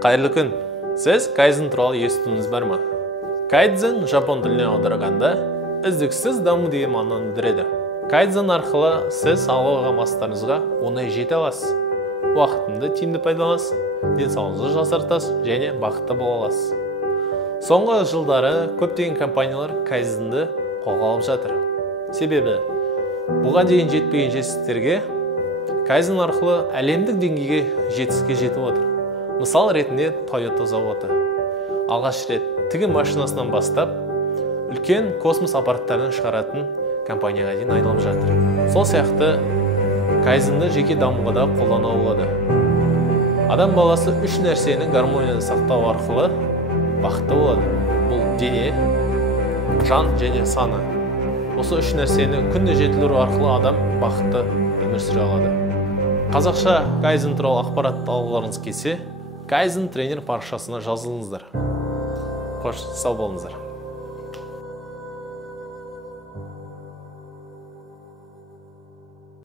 Қайырлы күн. Сіз кайдзен туралы естуіңіз бар ма? Кайдзен жапон тіліне аударғанда үздіксіз даму деген мағынаны білдіреді. Кайдзен арқылы сіз алға мақсаттарыңызға оңай жете аласыз. Уақытыңды тиімді пайдаланасыз, денсаулығыңызды жақсартасыз және бақытты бола аласыз. Соңғы жылдары көптеген компаниялар кайдзенді қолға алып жатыр. Себебі бұған дейін жетпеген жетістіктерге кайдзен арқылы әлемдік деңгейге жетістікке жетіп отыр. Мысал ретінде Toyota заводы алғаш рет тігін машинасынан бастап үлкен космос аппараттарын шығаратын компанияға дейін айналып жатыр. Сол сияқты кайдзенді жеке дамуға да қолдана болады. Адам баласы үш нәрсені гармонияда сақтау арқылы бақытты болады. Бұл дене, жан және сана. Осы үш нәрсені күнде жетілдіру арқылы адам бақытты өмір сүре алады. Қазақша кайдзен туралы ақпаратты алғыларыңыз келсе, кайдзен тренер парақшасына жазылыңыздар. Қош, сау болыңыздар.